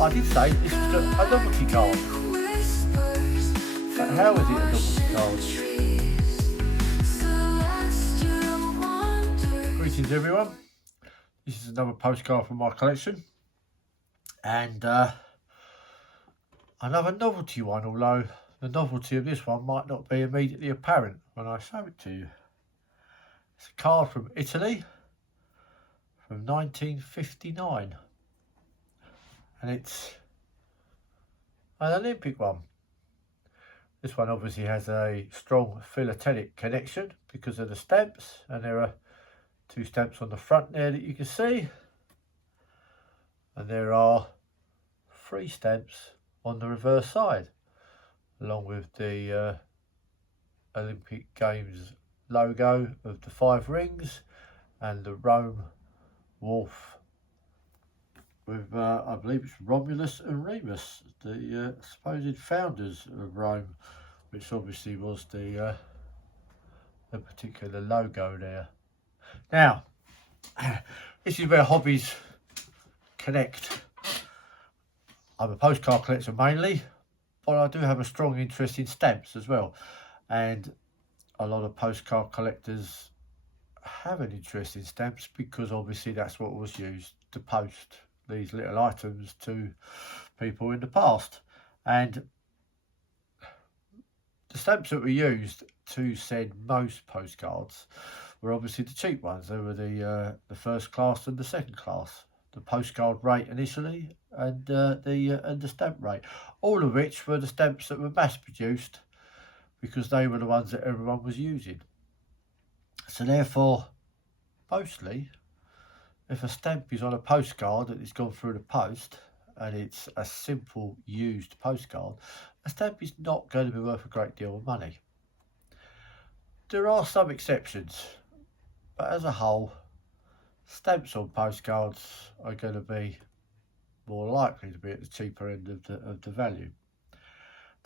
I did say this was a novelty card. But how is it a novelty card? Greetings everyone. This is another postcard from my collection. And another novelty one, although the novelty of this one might not be immediately apparent when I show it to you. It's a card from Italy from 1959. And it's an Olympic one. This one obviously has a strong philatelic connection because of the stamps, and there are 2 stamps on the front there that you can see, and there are 3 stamps on the reverse side, along with the Olympic Games logo of the 5 rings and the Rome wolf with I believe it's Romulus and Remus, the supposed founders of Rome, which obviously was the particular logo there. Now, this is where hobbies connect. I'm a postcard collector mainly, but I do have a strong interest in stamps as well, and a lot of postcard collectors have an interest in stamps because obviously that's what was used to post these little items to people in the past. And the stamps that were used to send most postcards were obviously the cheap ones. They were the first class and the second class, the postcard rate initially, and the stamp rate, all of which were the stamps that were mass produced because they were the ones that everyone was using. So therefore, mostly, if a stamp is on a postcard that has gone through the post and it's a simple used postcard, a stamp is not going to be worth a great deal of money. There are some exceptions, but as a whole, stamps on postcards are going to be more likely to be at the cheaper end of the value.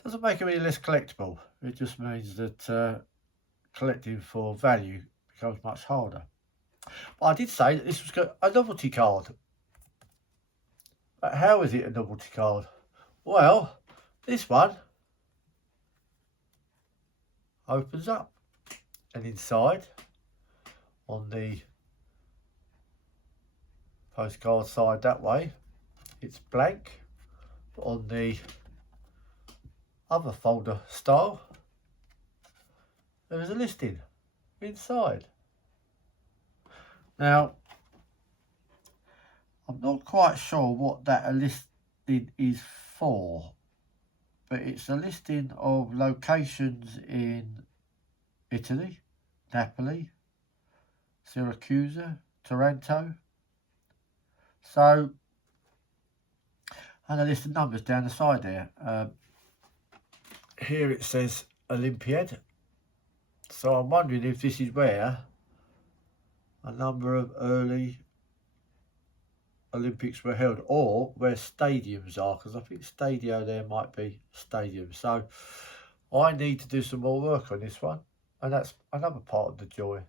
Doesn't make them any less collectible. It just means that collecting for value becomes much harder. But I did say that this was a novelty card. But how is it a novelty card? Well, this one opens up, and inside, on the postcard side that way, it's blank. But on the other folder style, there is a listing inside. Now, I'm not quite sure what that listing is for, but it's a listing of locations in Italy, Napoli, Syracuse, Taranto. So, and a list of numbers down the side there. Here it says Olympiad. So I'm wondering if this is where a number of early Olympics were held, or where stadiums are, because I think stadio there might be stadiums. So I need to do some more work on this one, and that's another part of the joy.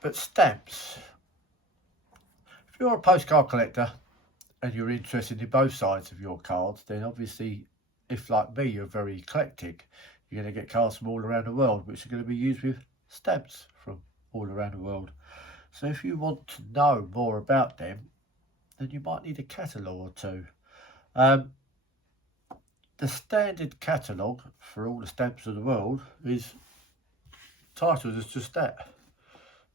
But stamps, if you're a postcard collector and you're interested in both sides of your cards, then obviously, if like me you're very eclectic, you're going to get cards from all around the world which are going to be used with stamps from all around the world. So if you want to know more about them, then you might need a catalogue or two. The standard catalogue for all the stamps of the world is titled as just that,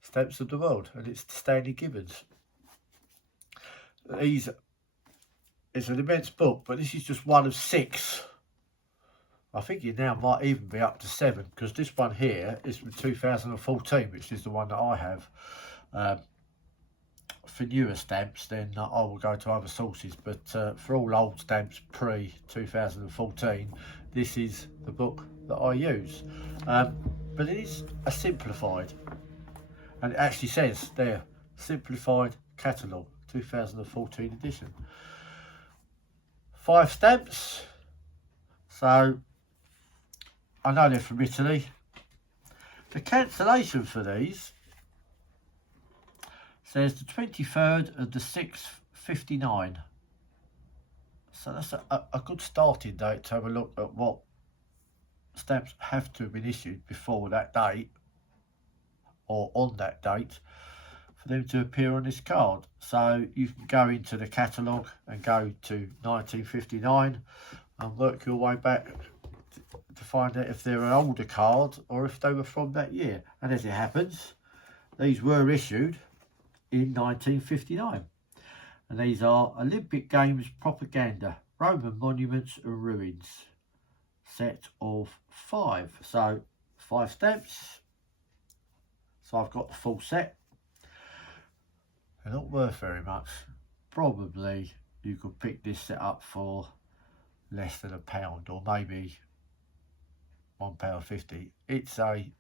Stamps of the World, and it's Stanley Gibbons. It's an immense book, but this is just one of 6. I think you now might even be up to 7, because this one here is from 2014, which is the one that I have. For newer stamps, then I will go to other sources, but for all old stamps pre-2014, this is the book that I use. But it is a simplified, and it actually says there, Simplified Catalogue, 2014 edition. 5 stamps, so I know they're from Italy. The cancellation for these says the 23rd of the 6th 1959. So that's a good starting date to have a look at what stamps have to have been issued before that date or on that date for them to appear on this card. So you can go into the catalogue and go to 1959 and work your way back to find out if they're an older card or if they were from that year. And as it happens, these were issued in 1959. And these are Olympic Games Propaganda, Roman Monuments and Ruins, set of 5. So 5 stamps. So I've got the full set. They're not worth very much. Probably you could pick this set up for less than £1 or maybe £1.50. It's a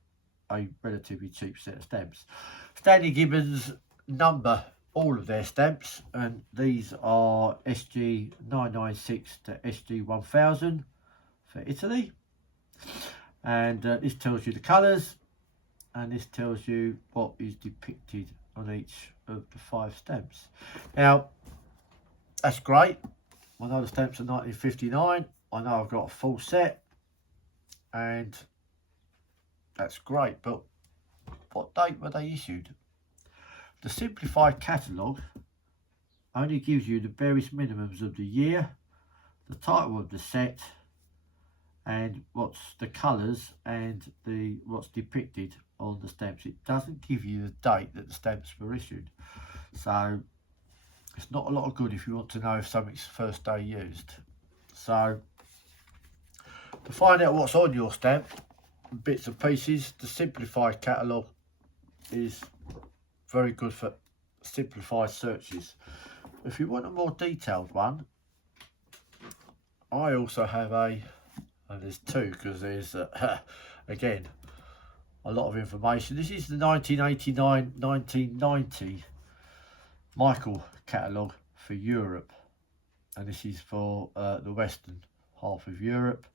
relatively cheap set of stamps. Stanley Gibbons number all of their stamps, and these are SG 996 to SG 1000 for Italy. And this tells you the colours, and this tells you what is depicted on each of the 5 stamps. Now, that's great. I know the stamps are 1959. I know I've got a full set, and that's great, but what date were they issued? The simplified catalogue only gives you the barest minimums of the year, the title of the set, and what's the colours and what's depicted on the stamps. It doesn't give you the date that the stamps were issued. So it's not a lot of good if you want to know if something's first day used. So to find out what's on your stamp, bits and pieces, the simplified catalogue is very good for simplified searches. If you want a more detailed one, I also have and there's 2 because there's again a lot of information. This is the 1989-1990 Michael catalogue for Europe, and this is for the western half of Europe,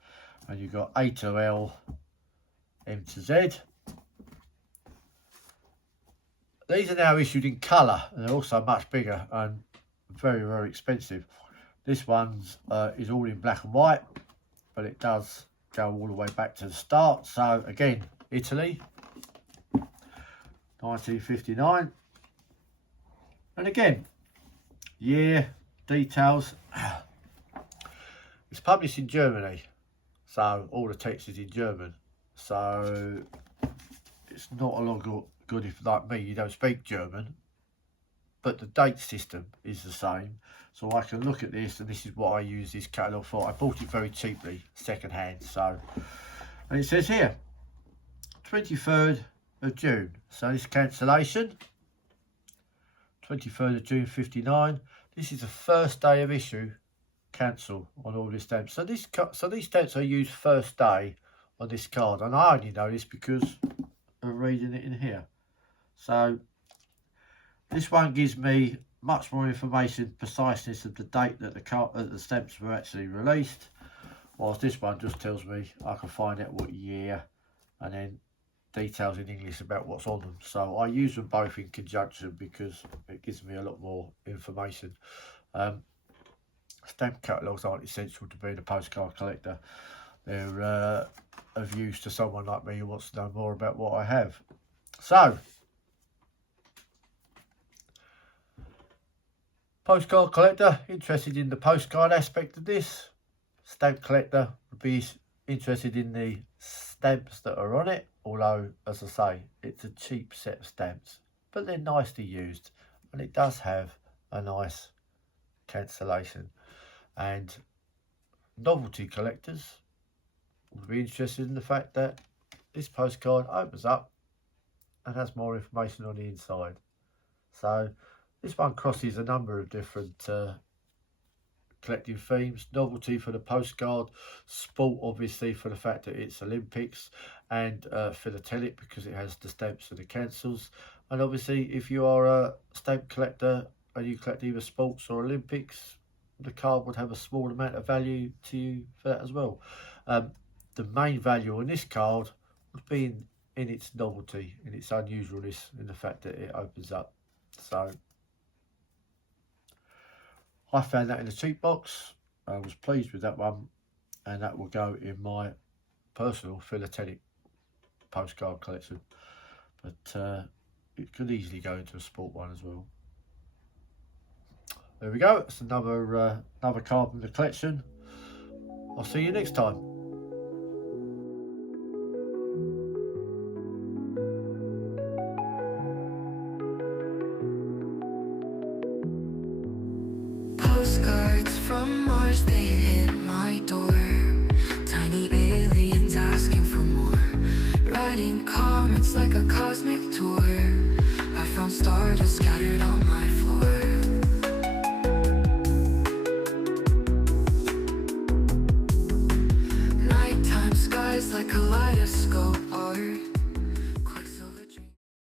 and you've got A to L, M to Z. These are now issued in colour, and they're also much bigger and very, very expensive. This one's is all in black and white, but it does go all the way back to the start. So again, Italy, 1959. And again, year, details. It's published in Germany, so all the text is in German. So it's not a lot good if, like me, you don't speak German, but the date system is the same. So I can look at this, and this is what I use this catalogue for. I bought it very cheaply, second hand. So, and it says here, 23rd of June. So this cancellation, 23rd of June 59. This is the first day of issue, cancel on all these stamps. So these stamps are used first day on this card, and I only know this because I'm reading it in here. So this one gives me much more information, preciseness of the date that the stamps were actually released, whilst this one just tells me I can find out what year and then details in English about what's on them. So I use them both in conjunction because it gives me a lot more information. Stamp catalogues aren't essential to being a postcard collector. They're of use to someone like me who wants to know more about what I have. So, postcard collector, interested in the postcard aspect of this. Stamp collector would be interested in the stamps that are on it, although, as I say, it's a cheap set of stamps, but they're nicely used, and it does have a nice cancellation. And novelty collectors would be interested in the fact that this postcard opens up and has more information on the inside. So this one crosses a number of different collecting themes. Novelty for the postcard, sport obviously for the fact that it's Olympics, and philatelic because it has the stamps and the cancels. And obviously if you are a stamp collector and you collect either sports or Olympics, the card would have a small amount of value to you for that as well. The main value on this card would be in its novelty, in its unusualness, in the fact that it opens up. So I found that in a cheap box. I was pleased with that one, and that will go in my personal philatelic postcard collection. But it could easily go into a sport one as well. There we go. It's another card in the collection. I'll see you next time. Postcards from Mars, they hit my door. Tiny aliens asking for more. Writing comments like a cosmic tour.